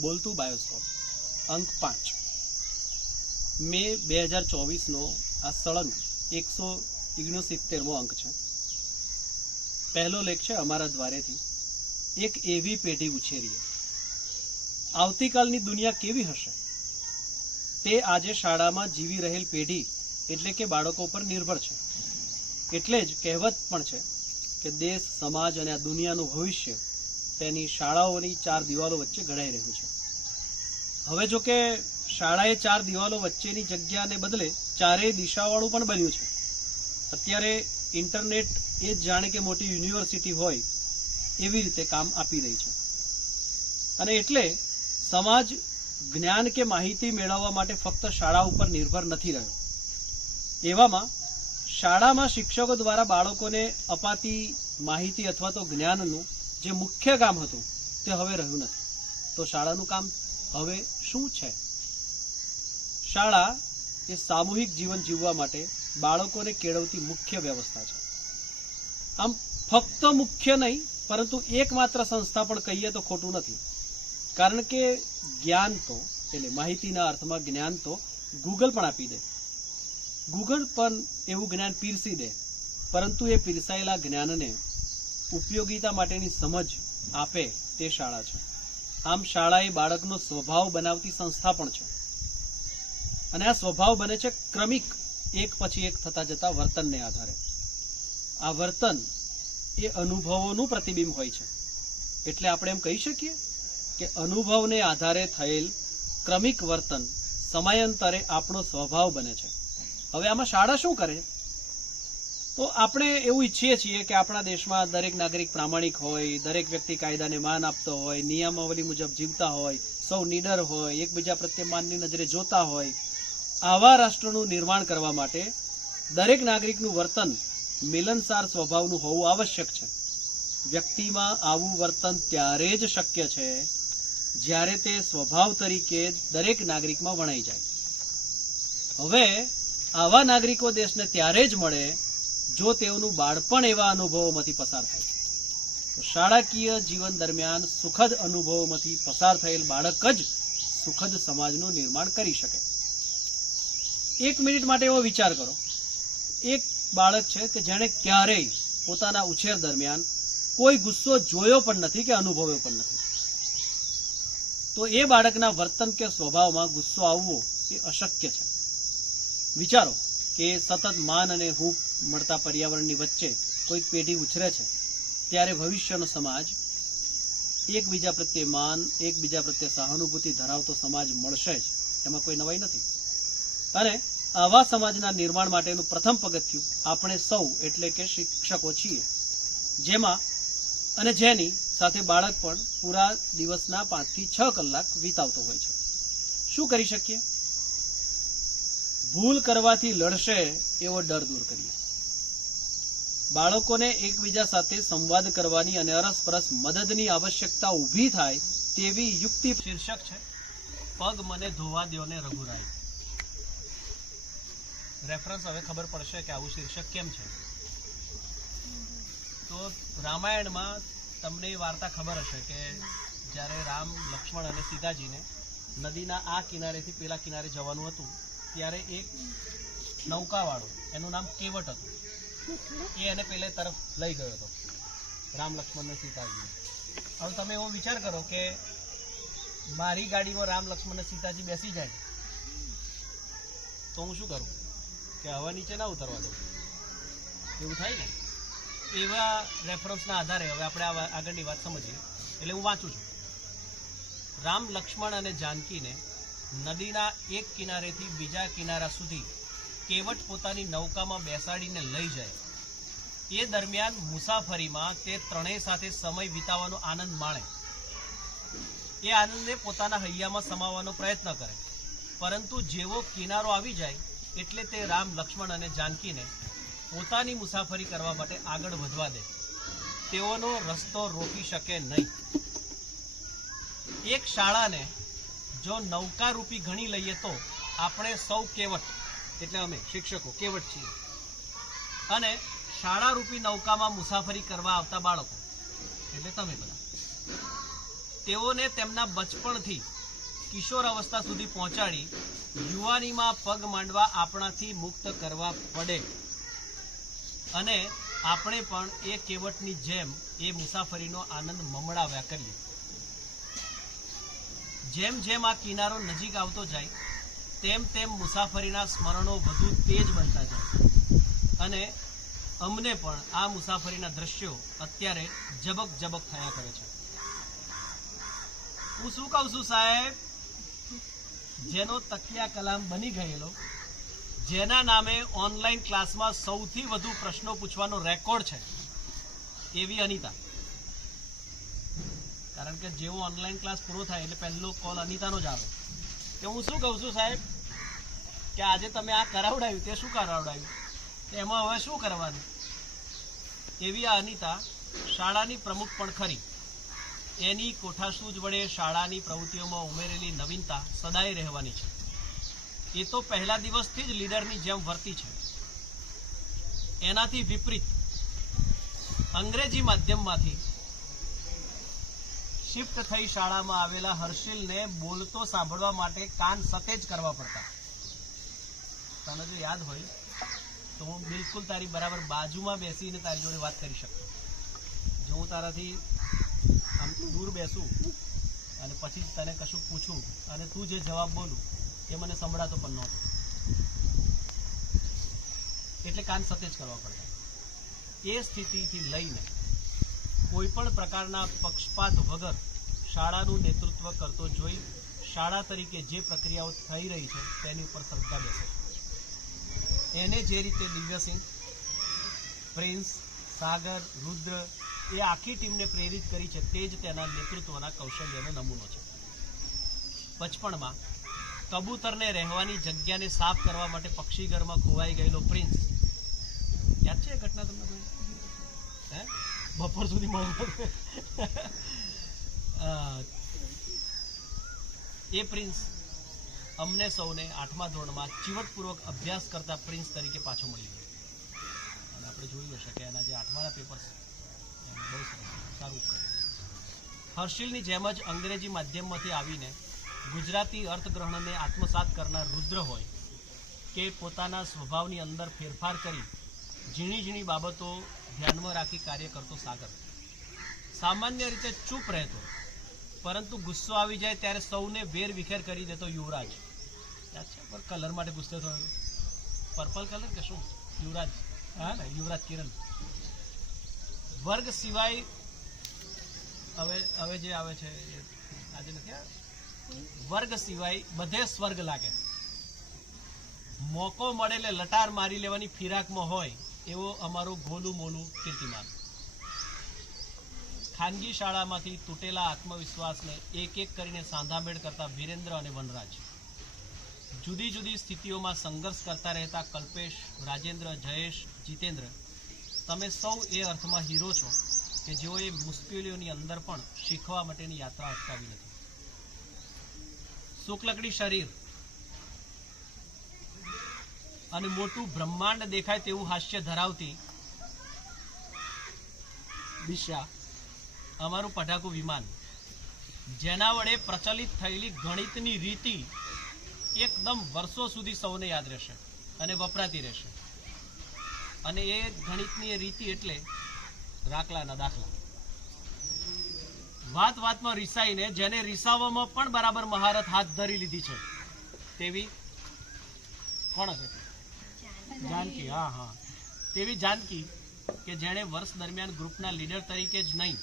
બોલતું બાયોસ્કોપ અંક 5 મે 2024 નો આ સળંગ 169મો અંક છે। પહેલો લેખ છે અમારા દ્વારેથી, એક એવી પેઢી ઉછેરીએ। આવતીકાલની દુનિયા કેવી હશે તે આજે શાળામાં જીવી રહેલ પેઢી એટલે કે બાળકો પર નિર્ભર છે। એટલે જ કહેવત પણ છે કે દેશ, સમાજ અને આ દુનિયાનું ભવિષ્ય તેની શાળાઓની 4 દિવાલો વચ્ચે ઘડાઈ રહ્યું છે। હવે જો કે શાળાએ 4 દિવાલો વચ્ચેની જગ્યાને બદલે ચારેય દિશાવાળું પણ બન્યું છે। અત્યારે ઇન્ટરનેટ એ જ જાણે કે મોટી યુનિવર્સિટી હોય એવી રીતે કામ આપી રહી છે, અને એટલે સમાજ જ્ઞાન કે માહિતી મેળવવા માટે ફક્ત શાળા ઉપર નિર્ભર નથી રહ્યો। એવામાં શાળામાં શિક્ષકો દ્વારા બાળકોને અપાતી માહિતી અથવા તો જ્ઞાનનું જે મુખ્ય કામ હતું તે હવે રહ્યું નથી। તો શાળાનું કામ હવે શું છે? શાળા એ સામૂહિક જીવન જીવવા માટે બાળકોને કેળવતી મુખ્ય વ્યવસ્થા છે। આમ ફક્ત મુખ્ય નહીં, પરંતુ એકમાત્ર સંસ્થા પણ કહીએ તો ખોટું નથી, કારણ કે જ્ઞાન તો એટલે માહિતીના અર્થમાં જ્ઞાન તો ગૂગલ પણ આપી દે, ગૂગલ પણ એવું જ્ઞાન પીરસી દે, પરંતુ એ પીરસાયેલા જ્ઞાનને ઉપયોગિતા માટેની સમજ આપે તે શાળા છે। આમ શાળા એ બાળકનો સ્વભાવ બનાવતી સંસ્થા પણ છે, અને આ સ્વભાવ બને છે ક્રમિક, એક પછી એક થતા જતા વર્તનને આધારે। આ વર્તન એ અનુભવોનું પ્રતિબિંબ હોય છે, એટલે આપણે એમ કહી શકીએ કે અનુભવને આધારે થયેલ ક્રમિક વર્તન સમયાંતરે આપણો સ્વભાવ બને છે। હવે આમાં શાળા શું કરે? તો આપણે એવું ઈચ્છીએ છીએ કે આપણા દેશમાં દરેક નાગરિક પ્રામાણિક હોય, દરેક વ્યક્તિ કાયદાને માન આપતો હોય, નિયમાવલી મુજબ જીવતા હોય, સૌ નીડર હોય, એકબીજા પ્રત્યે માનની નજરે જોતા હોય। આવા રાષ્ટ્રનું નિર્માણ કરવા માટે દરેક નાગરિકનું વર્તન મિલનસાર સ્વભાવનું હોવું આવશ્યક છે। વ્યક્તિમાં આવું વર્તન ત્યારે જ શક્ય છે જ્યારે તે સ્વભાવ તરીકે દરેક નાગરિકમાં વણાઈ જાય। હવે આવા નાગરિકો દેશને ત્યારે જ મળે જો તેઓનું બાળપણ એવા અનુભવોમાંથી પસાર થાય। તો શાળાકીય જીવન દરમિયાન સુખદ અનુભવોમાંથી પસાર થયેલ બાળક જ સુખદ સમાજનું નિર્માણ કરી શકે। 1 મિનિટ માટે એવો વિચાર કરો, એક બાળક છે કે જેણે ક્યારેય પોતાના ઉછેર દરમિયાન કોઈ ગુસ્સો જોયો પણ નથી કે અનુભવ્યો પણ નથી, તો એ બાળકના વર્તન કે સ્વભાવમાં ગુસ્સો આવવો એ અશક્ય છે। વિચારો કે સતત માન અને હૂંફ મળતા પર્યાવરણની વચ્ચે કોઈક પેઢી ઉછરે છે, ત્યારે ભવિષ્યનો સમાજ એકબીજા પ્રત્યે માન, એકબીજા પ્રત્યે સહાનુભૂતિ ધરાવતો સમાજ મળશે જ, એમાં કોઈ નવાઈ નથી। અને આવા સમાજના નિર્માણ માટેનું પ્રથમ પગથિયું આપણે સૌ એટલે કે શિક્ષકો છીએ, જેમાં અને જેની સાથે બાળક પણ પૂરા દિવસના 5 થી 6 કલાક વિતાવતો હોય છે। શું કરી શકીએ? ભૂલ કરવાથી લડશે એવો ડર દૂર કરીએ। બાળકોને એકબીજા સાથે સંવાદ કરવાની અને અરસપરસ મદદની આવશ્યકતા ઊભી થાય તેવી યુક્તિ શીર્ષક છે પગ મને ધોવા દ્યો ને રઘુરાય। રેફરન્સ હવે ખબર પડશે કે આવું શીર્ષક કેમ છે। તો રામાયણમાં તમને એ વાર્તા ખબર હશે કે જ્યારે રામ, લક્ષ્મણ અને સીતાજીને નદીના આ કિનારેથી પેલા કિનારે જવાનું હતું, ત્યારે એક નૌકાવાળો, એનું નામ કેવટ હતું, એ એને પેલે તરફ લઈ ગયો હતો, રામ, લક્ષ્મણ અને સીતાજીને। હવે તમે એવો વિચાર કરો કે મારી ગાડીમાં રામ, લક્ષ્મણ અને સીતાજી બેસી જાય તો હું શું કરું કે હવા નીચે ના ઉતરવા દઉં, એવું થાય ને? એવા રેફરન્સના આધારે હવે આપણે આગળની વાત સમજીએ। એટલે હું વાંચું છું, રામ, લક્ષ્મણ અને જાનકીને નદીના એક કિનારેથી બીજા કિનારા સુધી કેવટ પોતાની નૌકામાં બેસાડીને લઈ જાય। એ દરમિયાન મુસાફરીમાં તે ત્રણેય સાથે સમય વિતાવવાનો આનંદ માણે, એ આનંદને પોતાના હૈયામાં સમાવવાનો પ્રયત્ન કરે, પરંતુ જેવો કિનારો આવી જાય એટલે તે રામ, લક્ષ્મણ અને જાનકીને પોતાની મુસાફરી કરવા માટે આગળ વધવા દે, તેઓનો રસ્તો રોકી શકે નહીં। એક શાળાને જો નૌકા રૂપી ગણી લઈએ તો આપણે સૌ કેવટ એટલે અમે શિક્ષકો કેવટ છીએ, અને શાળા રૂપી નૌકામાં મુસાફરી કરવા આવતા બાળકો એટલે તમે બધા તેઓને તેમના બચપણથી કિશોર અવસ્થા સુધી પહોંચાડી યુવાનીમાં પગ માંડવા આપણાથી મુક્ત કરવા પડે અને આપણે પણ એ કેવટની જેમ એ મુસાફરીનો આનંદ મમડાવ્યા કરીએ. જેમ જેમ આ કિનારો નજીક આવતો જાય તેમ તેમ મુસાફરીના સ્મરણો વધુ તેજ બનતા જાય અને અમને પણ આ મુસાફરીના દ્રશ્યો અત્યારે જબક જબક થયા કરે છે. હું શું કહું છું સાહેબ, જેનો તકિયા કલામ બની ગયેલો, જેના નામે ઓનલાઈન ક્લાસમાં સૌથી વધુ પ્રશ્નો પૂછવાનો રેકોર્ડ છે એવી અનિતા. કારણ કે જેવો ઓનલાઈન ક્લાસ પૂરો થાય એટલે પહેલો કોલ અનિતાનો જ આવે કે હું શું કહું છું સાહેબ કે આજે તમે આ કરાવડાવ્યું તે શું કરાવડાવ્યું, એમાં હવે શું કરવાનું. એવી આ અનિતા શાળાની પ્રમુખ પણ ખરી. એની કોઠાસૂઝ વડે શાળાની પ્રવૃત્તિઓમાં ઉમેરેલી નવીનતા સદાય રહેવાની છે. એ તો પહેલા દિવસથી જ લીડરની જેમ વર્તી છે. એનાથી વિપરીત અંગ્રેજી માધ્યમમાંથી શિફ્ટ થઈ શાળામાં આવેલા હર્ષિલને બોલતો સાંભળવા માટે કાન સતેજ કરવા પડતા. તને જો યાદ હોય તો હું બિલકુલ તારી બરાબર બાજુમાં બેસીને તારી જોડે વાત કરી શકતો. જો હું તારાથી આમ દૂર બેસું અને પછી તને કશું પૂછું અને તું જે જવાબ બોલું એ મને સંભળાતો પણ નહોતો, એટલે કાન સતેજ કરવા પડતા. એ સ્થિતિથી લઈને કોઈ પણ પ્રકારના પક્ષપાત વગર શાળાનું નેતૃત્વ કરતો જોઈ શાળા તરીકે જે પ્રક્રિયાઓ થઈ રહી છે તેની ઉપર શ્રદ્ધા બેસે. એને જે રીતે દિવ્યસિંહ, પ્રિન્સ, સાગર, રુદ્ર એ આખી ટીમને પ્રેરિત કરી છે તે જ તેના નેતૃત્વના કૌશલ્યનો નમૂનો છે. બચપણમાં કબૂતરને રહેવાની જગ્યાને સાફ કરવા માટે પક્ષીઘરમાં ખોવાઈ ગયેલો પ્રિન્સ, યાદ છે એ ઘટના તમને કોઈ? હે, બપોર સુધી એ પ્રિન્સ અમને સૌને 8મા ધોરણમાં ચીવટપૂર્વક અભ્યાસ કરતા પ્રિન્સ તરીકે પાછો મળી ગયો. અને આપણે જોયું હશે કે એના જે 8માના પેપર્સ બહુ સારું કર્યું. હર્ષિલની જેમ જ અંગ્રેજી માધ્યમમાંથી આવીને ગુજરાતી અર્થગ્રહણને આત્મસાત કરનાર રુદ્ર હોય કે પોતાના સ્વભાવની અંદર ફેરફાર કરી ઝીણી ઝીણી બાબતો ધ્યાનમાં રાખી કાર્ય કરતો સાગર, સામાન્ય રીતે ચૂપ રહેતો પરંતુ ગુસ્સો આવી જાય ત્યારે સૌને વેર વિખેર કરી દેતો યુવરાજ. યાદ છે પર કલર માટે ગુસ્સો થયો, પર્પલ કલર કે શું? યુવરાજ, હા ને, યુવરાજ કિરણ. વર્ગ સિવાય હવે જે આવે છે આજે નથી, વર્ગ સિવાય બધે સ્વર્ગ લાગે. મોકો મળેલે લટાર મારી લેવાની ફિરાકમાં હોય એવો અમારો ગોલું મોલું કીર્તિમાન. ખાનગી શાળામાંથી તૂટેલા આત્મવિશ્વાસને એક એક કરીને સાંધામેળ કરતા વિરેન્દ્ર અને વનરાજ, જુદી જુદી સ્થિતિઓમાં સંઘર્ષ કરતા રહેતા કલ્પેશ, રાજેન્દ્ર, જયેશ, જીતેન્દ્ર, તમે સૌ એ અર્થમાં હીરો છો કે જેઓએ મુશ્કેલીઓની અંદર પણ શીખવા માટેની યાત્રા અટકાવી નથી. શુક્લકડી શરીર અને મોટું બ્રહ્માંડ દેખાય તેવું હાસ્ય ધરાવતી દિશા, અમારું પઢાકું વિમાન, જેના વડે પ્રચલિત થયેલી ગણિતની રીતિ એકદમ વર્ષો સુધી સૌને યાદ રહેશે અને વપરાતી રહેશે. અને એ ગણિતની એ રીતિ એટલે રાકલાના દાખલા. વાત વાતમાં રીસાઈને જેને રીસાવવામાં પણ બરાબર મહારત હાથ ધરી લીધી છે તેવી કોણ હશે? જાનકી. હા, તેવી જાનકી કે જેણે વર્ષ દરમિયાન ગ્રુપના લીડર તરીકે જ નહીં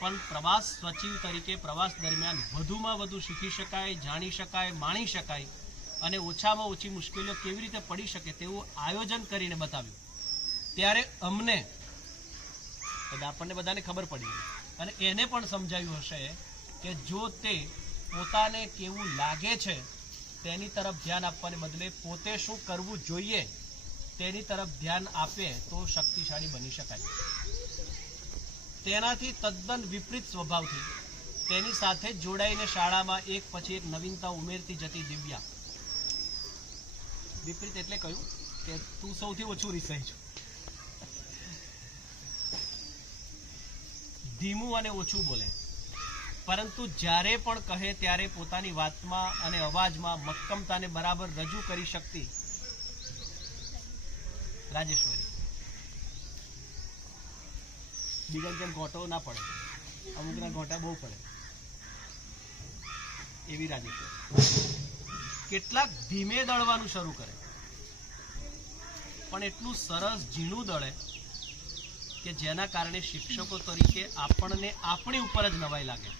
પણ પ્રવાસ સચિવ તરીકે પ્રવાસ દરમિયાન વધુમાં વધુ શીખી શકાય, જાણી શકાય, માણી શકાય અને ઓછામાં ઓછી મુશ્કેલીઓ કેવી રીતે પડી શકે તેવું આયોજન કરીને બતાવ્યું. ત્યારે અમને, આપણને બધાને ખબર પડી અને એને પણ સમજાયું હશે કે જો તે પોતાને કેવું લાગે છે તેની તરફ ધ્યાન આપવાને બદલે પોતે શું કરવું જોઈએ તેની તરફ ધ્યાન આપે તો શક્તિશાળી બની શકાય. તેનાથી તદ્દન વિપરીત સ્વભાવથી તેની સાથે જોડાઈને શાળામાં એક પછી એક નવીનતા ઉમેરતી જતી દિવ્યા. વિપરીત એટલે કહ્યું કે તું સૌથી ઓછું રીસાય છો. ધીમું અને ઓછું બોલે, પરંતુ જ્યારે પણ કહે ત્યારે પોતાની વાતમાં અને અવાજમાં મક્કમતાને બરાબર રજૂ કરી શકતી રાજેશ્વરી. બીજા જેમ ઘોટો ના પડે, અમુકના ઘોટા બહુ પડે, એવી રાજેશ્વરી. કેટલાક ધીમે દળવાનું શરૂ કરે, પણ એટલું સરસ ઝીણું દળે કે જેના કારણે શિક્ષકો તરીકે આપણને આપણી ઉપર જ નવાઈ લાગે.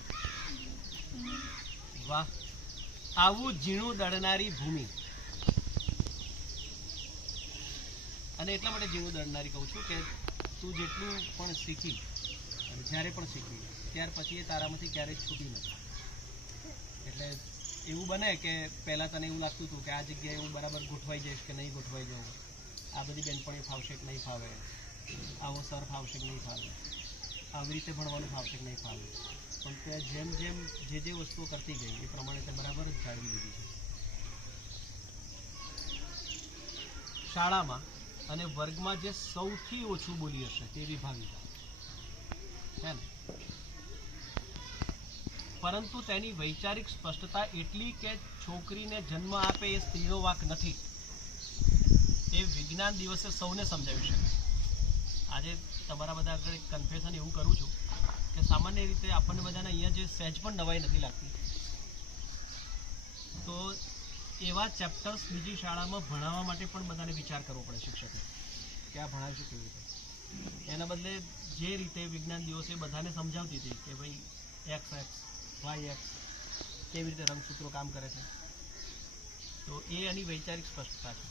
વાહ, આવું ઝીણું દળનારી ભૂમિ. અને એટલા માટે ઝીણું દળનારી કહું છું કે તું જેટલું પણ શીખી અને જ્યારે પણ શીખી ત્યાર પછી એ તારામાંથી ક્યારેય છૂટી નથી. એટલે એવું બને કે પહેલાં તને એવું લાગતું હતું કે આ જગ્યાએ હું બરાબર ગોઠવાઈ જઈશ કે નહીં ગોઠવાઈ જાઉં, આ બધી બેનપણી ફાવશે કે નહીં ફાવે, આવો સર ફાવશે કે નહીં ફાવે, આવી રીતે ભણવાનું ફાવશે કે નહીં ફાવે. પણ તે જેમ જેમ જે વસ્તુઓ કરતી ગઈ એ પ્રમાણે તે બરાબર જ જાળવી લીધી છે. શાળામાં અને વર્ગમાં જે સૌથી ઓછું બોલી હશે તે વિભાગીતા છે ને, પરંતુ તેની વૈચારિક સ્પષ્ટતા એટલી કે છોકરીને જન્મ આપે એ સ્ત્રીનો વાંક નથી. એ વિજ્ઞાન દિવસે સૌને સમજાવી શકે. આજે તમારા બધા આગળ એક કન્ફેશન એવું કરું છું કે સામાન્ય રીતે આપણને બધાને અહીંયા જે સહેજ પણ નવાઈ નથી લાગતી, તો એવા ચેપ્ટર્સ બીજી શાળામાં ભણાવવા માટે પણ બધાને વિચાર કરવો પડે શિક્ષકે કે આ ભણાવીશું કેવી રીતે. એના બદલે જે રીતે વિજ્ઞાન દિવસે બધાને સમજાવતી હતી કે ભાઈ એક્સ વાય એક્સ કેવી રીતે રંગસૂત્રો કામ કરે છે, તો એ એની વૈચારિક સ્પષ્ટતા છે.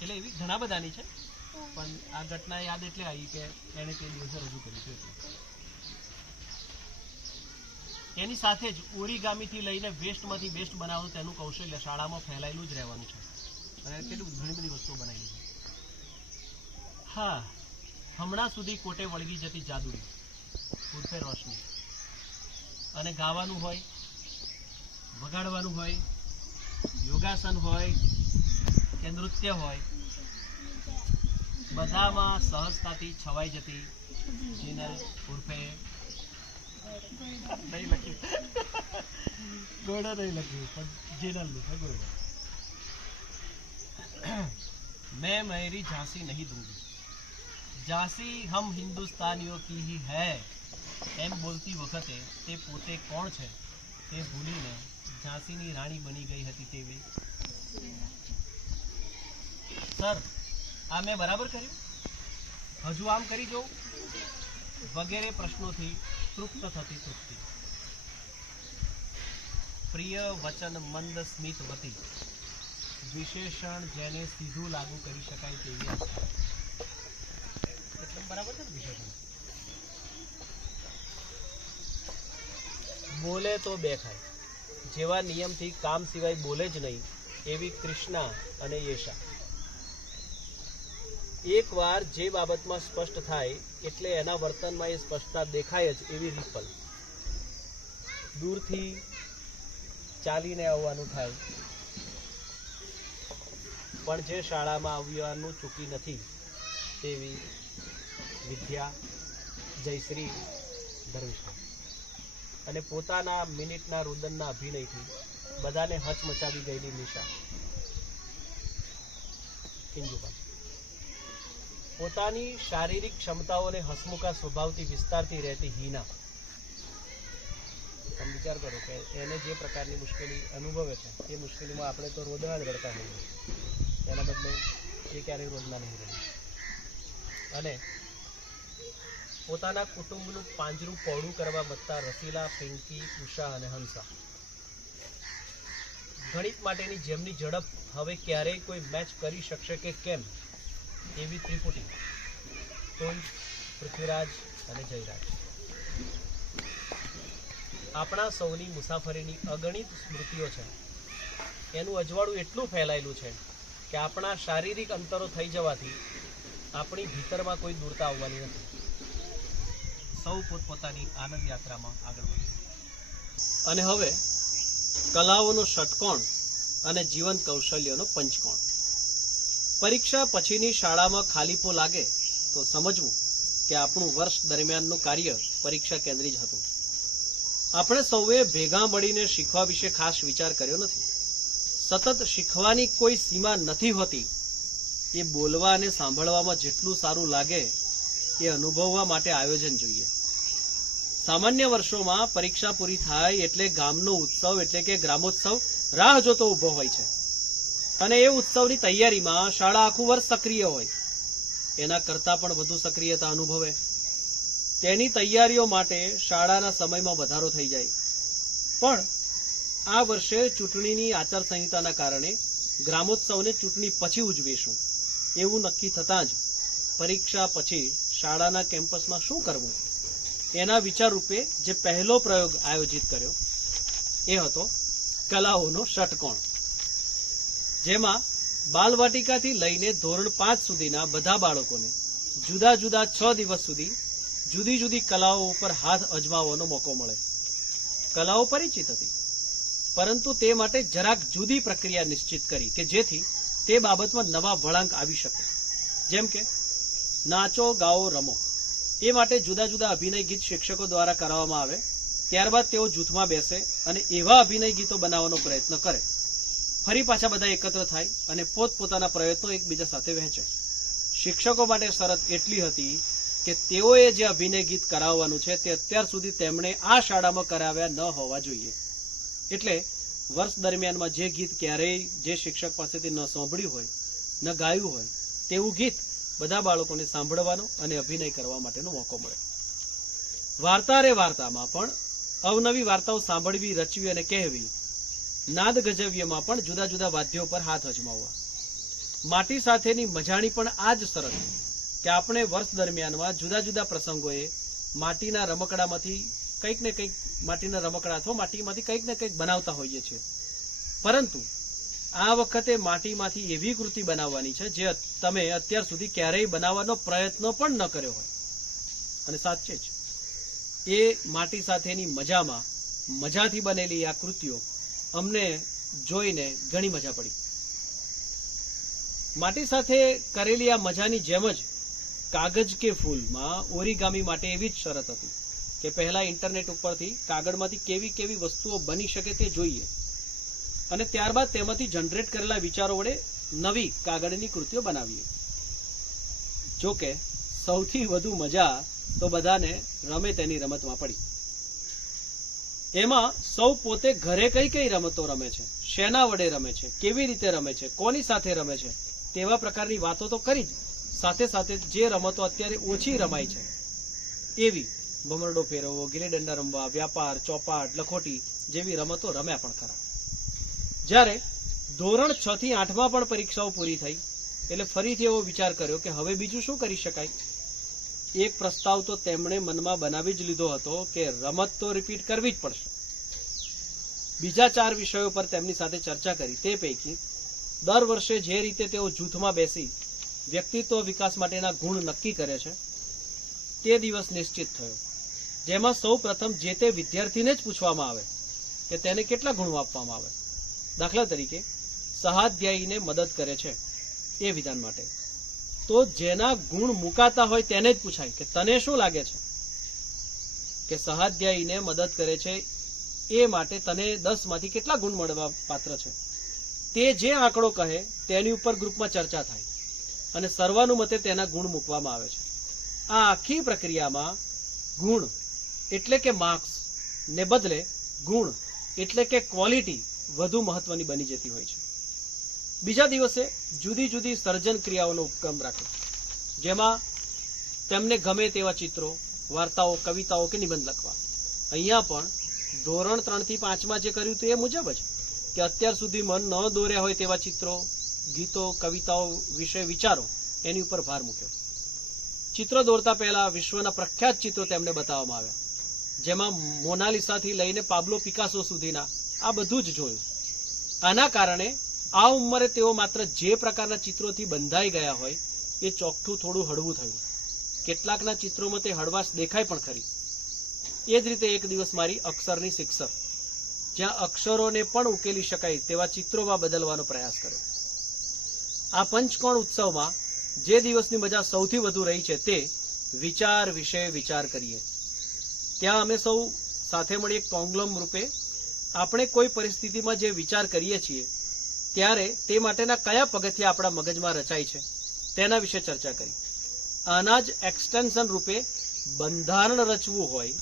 એટલે એવી ઘણા બધાની છે, પણ આ ઘટના યાદ એટલે આવી કે એણે તે દિવસે રજૂ કર્યું હતું. એટલે એની સાથે જ ઓરિગામીથી લઈને વેસ્ટમાંથી બેસ્ટ બનાવવાનું તેનું કૌશલ્ય શાળામાં ફેલાયેલું જ રહેવાનું છે. અને કેટલું ઘણી બધી વસ્તુઓ બનાવેલી છે. હા, હમણાં સુધી કોટે વળગી જતી જાદુરી ઉર્ફે રોશની. અને ગાવાનું હોય, વગાડવાનું હોય, યોગાસન હોય કે નૃત્ય હોય, બધામાં સહજતાથી છવાઈ જતી જીનલ ઉર્ફે નહીં લખ્યું, ગોળો નહીં લખ્યું, પણ જીનલનું છે ગોળો. मैं मेरी झांसी नहीं दूंगी, झांसी हम हिंदुस्तानियों की ही है એમ બોલતી વખતે તે પોતે કોણ છે તે ભૂલીને ઝાંસીની રાણી બની ગઈ હતી. તેવી સર, આ મેં બરાબર કર્યું, હજુ આમ કરી જોઉં વગેરે પ્રશ્નોથી તૃપ્ત થતી તૃપ્તિ. પ્રિય વચન મંદ સ્મિત વતી, વિશેષણ જેને સીધું લાગુ કરી શકાય તેવી આસ્થા. એટલે બરાબર છે ને વિશેષણ. બોલે તો બે ખાય, જેવા નિયમથી કામ સિવાય બોલે જ નહીં એવી કૃષ્ણા અને યેશા. એકવાર જે બાબતમાં સ્પષ્ટ થાય એટલે એના વર્તનમાં એ સ્પષ્ટતા દેખાય જ એવી રિપલ. દૂરથી ચાલીને આવવાનું થાય પણ જે શાળામાં આવવાનું ચૂકી નથી તેવી વિદ્યા જયશ્રી ધર્મિષ્ઠા. અને પોતાના મિનિટના રુદનના અભિનયથી બધાને હચમચાવી ગયેલી નિશા કિંજુબા. પોતાની શારીરિક ક્ષમતાઓને હસમુખા સ્વભાવથી વિસ્તારતી રહેતી હિના. તમે વિચાર કરો કે એને જે પ્રકારની મુશ્કેલી અનુભવે છે એ મુશ્કેલીમાં આપણે તો રોદણા જ રડતા હોઈએ, એના બદલે એ ક્યારેય રોદના નહીં રહે. અને પોતાના કુટુંબનું પાંજરું પહોળું કરવા મતતા રસીલા, પિંકી, ઉષા અને હંસા. ગણિત માટેની જેમની ઝડપ હવે ક્યારેય કોઈ મેચ કરી શકશે કે કેમ એવી ત્રિપુટી, કુંજ, પૃથ્વીરાજ અને જયરાજ. આપણા સૌની મુસાફરીની અગણિત સ્મૃતિઓ છે. એનું અજવાળું એટલું ફેલાયેલું છે કે આપણા શારીરિક અંતરો થઈ જવાથી આપણી ભીતરમાં કોઈ દૂરતા આવવાની નથી. સૌ પોતપોતાની આનંદ યાત્રામાં આગળ વધે. અને હવે કલાઓનો ષટકોણ અને જીવન કૌશલ્યનો પંચકોણ. પરીક્ષા પછીની શાળામાં ખાલીપો લાગે તો સમજવું કે આપણું વર્ષ દરમિયાનનું કાર્ય પરીક્ષા કેન્દ્રિત હતું. આપણે સૌએ ભેગા મળીને શીખવા વિશે ખાસ વિચાર કર્યો નથી. સતત શીખવાની કોઈ સીમા નથી હોતી. એ બોલવા અને સાંભળવામાં જેટલું સારું લાગે એ અનુભવવા માટે આયોજન જોઈએ. સામાન્ય વર્ષોમાં પરીક્ષા પૂરી થાય એટલે ગામનો ઉત્સવ એટલે કે ગ્રામોત્સવ રાહ જોતો ઊભો હોય છે અને એ ઉત્સવની તૈયારીમાં શાળા આખું વર્ષ સક્રિય હોય. એના કરતાં પણ વધુ સક્રિયતા અનુભવે. તેની તૈયારીઓ માટે શાળાના સમયમાં વધારો થઈ જાય. પણ આ વર્ષે ચૂંટણીની આચારસંહિતાના કારણે ગ્રામોત્સવને ચૂંટણી પછી ઉજવીશું એવું નક્કી થતાં જ પરીક્ષા પછી શાળાના કેમ્પસમાં શું કરવું એના વિચાર રૂપે જે પહેલો પ્રયોગ આયોજિત કર્યો એ હતો કલાઓનો ષટકોણ, જેમાં બાલવાટિકાથી લઈને ધોરણ 5 સુધીના બધા બાળકોને જુદા જુદા 6 દિવસ સુધી જુદી જુદી કલાઓ ઉપર હાથ અજમાવવાનો મોકો મળે. કલાઓ પરિચિત હતી, પરંતુ તે માટે જરાક જુદી પ્રક્રિયા નિશ્ચિત કરી કે જેથી તે બાબતમાં નવા વળાંક આવી શકે. જેમ કે નાચો, ગાઓ, રમો. એ માટે જુદા જુદા અભિનય ગીત શિક્ષકો દ્વારા કરાવવામાં આવે. ત્યારબાદ તેઓ જૂથમાં બેસે અને એવા અભિનય ગીતો બનાવવાનો પ્રયત્ન કરે. ફરી પાછા બધા એકત્ર થાય અને પોતપોતાના પ્રયત્નો એકબીજા સાથે વહેંચે. શિક્ષકો માટે શરત એટલી હતી કે તેઓએ જે અભિનય ગીત કરાવવાનું છે તે અત્યાર સુધી તેમણે આ શાળામાં કરાવ્યા ન હોવા જોઈએ. એટલે વર્ષ દરમિયાનમાં જે ગીત ક્યારેય જે શિક્ષક પાસેથી ન સાંભળ્યું હોય, ન ગાયું હોય તેવું ગીત બધા બાળકોને સાંભળવાનો અને અભિનય કરવા માટેનો મોકો મળે. વાર્તા રે વાર્તામાં પણ અવનવી વાર્તાઓ સાંભળવી, રચવી અને કહેવી. નાદ ગજવ્યમાં પણ જુદા જુદા વાદ્યો પર હાથ અજમાવવા. માટી સાથેની મજાની પણ આ જ શરત કે આપણે વર્ષ દરમિયાનમાં જુદા જુદા પ્રસંગોએ માટીના રમકડામાંથી કંઈક ને કંઈક માટીના રમકડા અથવા માટીમાંથી કંઈક ને કંઈક બનાવતા હોઈએ છીએ. પરંતુ આ વખતે માટીમાંથી એવી કૃતિ બનાવવાની છે જે તમે અત્યાર સુધી ક્યારેય બનાવવાનો પ્રયત્ન પણ ન કર્યો હોય. અને સાચે જ એ માટી સાથેની મજાથી બનેલી આ કૃતિઓ અમને જોઈને ઘણી મજા પડી. માટી સાથે કરેલી આ મજાની જેમ જ કાગજ કે ફૂલમાં ઓરિગામી માટે એવી જ શરત હતી કે પહેલા ઇન્ટરનેટ ઉપરથી કાગળમાંથી કેવી કેવી વસ્તુઓ બની શકે તે જોઈએ અને ત્યારબાદ તેમાંથી જનરેટ કરેલા વિચારો વડે નવી કાગળની કૃતિઓ બનાવીએ. જો કે સૌથી વધુ મજા તો બધાને રમે તેની રમતમાં પડી. એમાં સૌ પોતે ઘરે કઈ કઈ રમતો રમે છે, શેના વડે રમે છે, કેવી રીતે રમે છે, કોની સાથે રમે છે તેવા પ્રકારની વાતો તો કરી જ સાથે સાથે જે રમતો અત્યારે ઓછી રમાય છે એવી ભમરડો ફેરવવો, ગિલ્લી દંડા રમવા, વ્યાપાર, ચોપાટ, લખોટી જેવી રમતો રમ્યા પણ ખરા. જ્યારે ધોરણ 6 થી 8માં પણ પરીક્ષાઓ પૂરી થઈ એટલે ફરીથી એવો વિચાર કર્યો કે હવે બીજું શું કરી શકાય. એક પ્રસ્તાવ તો તેમણે મનમાં બનાવી જ લીધો હતો કે રમત તો રિપીટ કરવી જ પડશે. બીજા 4 વિષયો પર તેમની સાથે ચર્ચા કરી. તે પૈકી દર વર્ષે જે રીતે તેઓ જૂથમાં બેસી વ્યક્તિત્વ વિકાસ માટેના ગુણ નક્કી કરે છે તે દિવસ નિશ્ચિત થયો, જેમાં સૌ પ્રથમ જે તે વિદ્યાર્થીને જ પૂછવામાં આવે કે તેને કેટલા ગુણ આપવામાં આવે. દાખલા તરીકે સહાધ્યાયીને મદદ કરે છે એ વિધાન માટે તો જેના ગુણ મુકાતા હોય તેને જ પૂછાય કે તને શું લાગે છે કે સહાધ્યાયીને મદદ કરે છે એ માટે તને 10 માંથી કેટલા ગુણ મળવા પાત્ર છે. તે જે આંકડો કહે તેની ઉપર ગ્રુપમાં ચર્ચા થાય અને સર્વાનુમતે તેના ગુણ મૂકવામાં આવે છે. આ આખી પ્રક્રિયામાં ગુણ એટલે કે માર્ક્સ ને બદલે ગુણ એટલે કે ક્વોલિટી વધુ મહત્વની બની જતી હોય છે. બીજા દિવસે જુદી જુદી સર્જન ક્રિયાઓનો ઉપક્રમ રાખ્યો, જેમાં તેમને ગમે તેવા ચિત્રો, વાર્તાઓ, કવિતાઓ કે નિબંધ લખવા. અહીંયા પણ ધોરણ 3 થી 5માં જે કર્યું હતું એ મુજબ જ કે અત્યાર સુધી મન ન દોર્યા હોય તેવા ચિત્રો, ગીતો, કવિતાઓ વિશે વિચારો એની ઉપર ભાર મૂક્યો. ચિત્રો દોરતા પહેલા વિશ્વના પ્રખ્યાત ચિત્રો તેમને બતાવવામાં આવ્યા, જેમાં મોનાલિસાથી લઈને પાબ્લો પિકાસો સુધીના આ બધું જ જોયું. આના કારણે આ ઉંમરે તેઓ માત્ર જે પ્રકારના ચિત્રોથી બંધાઈ ગયા હોય એ ચોખ્ઠું થોડું હળવું થયું. કેટલાકના ચિત્રોમાં તે હળવાશ દેખાય પણ ખરી. એ જ રીતે એક દિવસ મારી અક્ષરની શિક્ષક જ્યાં અક્ષરોને પણ ઉકેલી શકાય તેવા ચિત્રોમાં બદલવાનો પ્રયાસ કર્યો. આ પંચકોણ ઉત્સવમાં જે દિવસની મજા સૌથી વધુ રહી છે તે વિચાર વિશે વિચાર કરીએ. ત્યાં અમે સૌ સાથે મળી એક કોંગલમ રૂપે આપણે કોઈ પરિસ્થિતિમાં જે વિચાર કરીએ છીએ ત્યારે તે માટેના કયા પગથિયા આપણા મગજમાં રચાય છે તેના વિશે ચર્ચા કરી. આના જ એક્સટેન્શન રૂપે બંધારણ રચવું હોય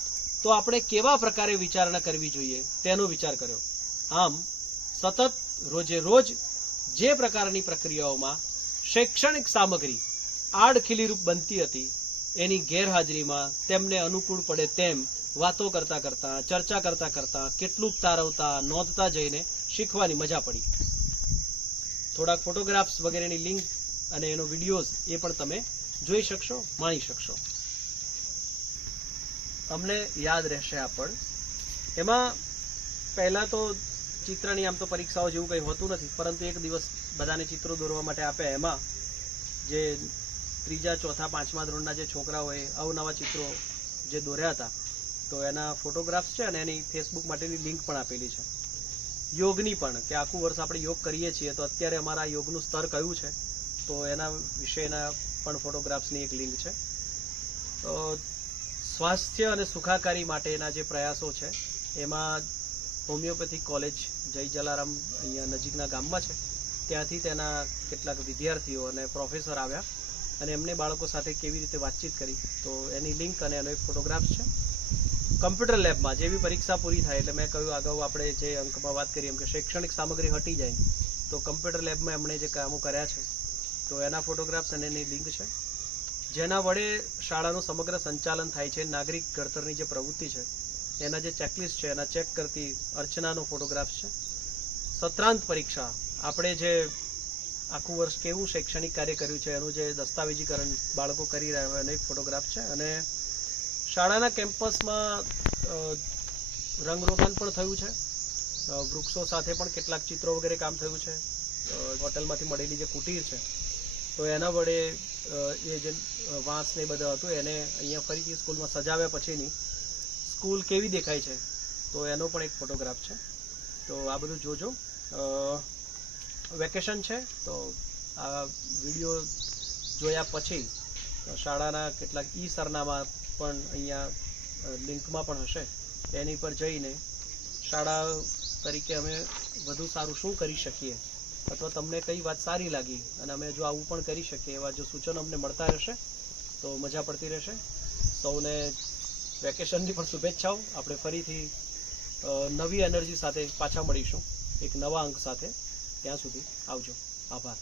તો આપણે કેવા પ્રકારે વિચારણા કરવી જોઈએ તેનો વિચાર કર્યો. આમ સતત રોજે રોજ જે પ્રકારની પ્રક્રિયાઓમાં શૈક્ષણિક સામગ્રી આડખીલીરૂપ બનતી હતી એની ગેરહાજરીમાં તેમને અનુકૂળ પડે તેમ વાતો કરતા કરતા ચર્ચા કરતા કરતા કેટલુંક તારવતા નોંધતા જઈને શીખવાની મજા પડી. થોડાક ફોટોગ્રાફ્સ વગેરેની લિંક અને એનો વિડીયોઝ એ પણ તમે જોઈ શકશો, માણી શકશો. અમને યાદ રહેશે આ પણ. એમાં પહેલા તો ચિત્રની આમ તો પરીક્ષાઓ જેવું કંઈ હોતું નથી, પરંતુ એક દિવસ બધાને ચિત્રો દોરવા માટે આપ્યા. એમાં જે 3જા, 4થા, 5મા ધોરણના જે છોકરાઓએ અવનવા ચિત્રો જે દોર્યા હતા તો એના ફોટોગ્રાફ્સ છે અને એની ફેસબુક માટેની લિંક પણ આપેલી છે. યોગની પણ, કે આખું વર્ષ આપણે યોગ કરીએ છીએ તો અત્યારે અમારા યોગનું સ્તર કયું છે તો એના વિશેના પણ ફોટોગ્રાફ્સની એક લિંક છે. તો સ્વાસ્થ્ય અને સુખાકારી માટેના જે પ્રયાસો છે એમાં હોમિયોપેથિક કોલેજ જય જલારામ અહીંયા નજીકના ગામમાં છે, ત્યાંથી તેના કેટલાક વિદ્યાર્થીઓ અને પ્રોફેસર આવ્યા અને એમને બાળકો સાથે કેવી રીતે વાતચીત કરી તો એની લિંક અને એનો એક ફોટોગ્રાફ છે. કમ્પ્યુટર લેબમાં જેવી પરીક્ષા પૂરી થાય એટલે મેં કહ્યું અગાઉ આપણે જે અંકમાં વાત કરી એમ કે શૈક્ષણિક સામગ્રી હટી જાય તો કમ્પ્યુટર લેબમાં એમણે જે કામો કર્યા છે તો એના ફોટોગ્રાફ્સ અને એની લિંક છે, જેના વડે શાળાનું સમગ્ર સંચાલન થાય છે. નાગરિક ઘડતરની જે પ્રવૃત્તિ છે એના જે ચેકલિસ્ટ છે એના ચેક કરતી અર્ચનાનો ફોટોગ્રાફ છે. સત્રાંત પરીક્ષા આપણે જે આખું વર્ષ કેવું શૈક્ષણિક કાર્ય કર્યું છે એનું જે દસ્તાવેજીકરણ બાળકો કરી રહ્યા હોય એનો એક ફોટોગ્રાફ છે. અને શાળાના કેમ્પસમાં રંગરોગન પણ થયું છે, વૃક્ષો સાથે પણ કેટલાક ચિત્રો વગેરે કામ થયું છે. હોટલમાંથી મળેલી જે કુટીર છે તો એના વડે એ જે વાંસ ને બધું હતું એને અહીંયા ફરીથી સ્કૂલમાં સજાવ્યા પછીની સ્કૂલ કેવી દેખાય છે તો એનો પણ એક ફોટોગ્રાફ છે. તો આ બધું જોજો. વેકેશન છે તો આ વિડીયો જોયા પછી શાળાના કેટલાક સરનામા પણ અહીંયા લિંકમાં પણ હશે, એની પર જઈને શાળા તરીકે અમે વધુ સારું શું કરી શકીએ અથવા તમને કઈ વાત સારી લાગી અને અમે જો આવું પણ કરી શકીએ એવા જો સૂચનો અમને મળતા રહેશે તો મજા પડતી રહેશે. સૌને વેકેશનની પણ શુભેચ્છાઓ. આપણે ફરીથી નવી એનર્જી સાથે પાછા મળીશું એક નવા અંક સાથે. ત્યાં સુધી આવજો. આભાર.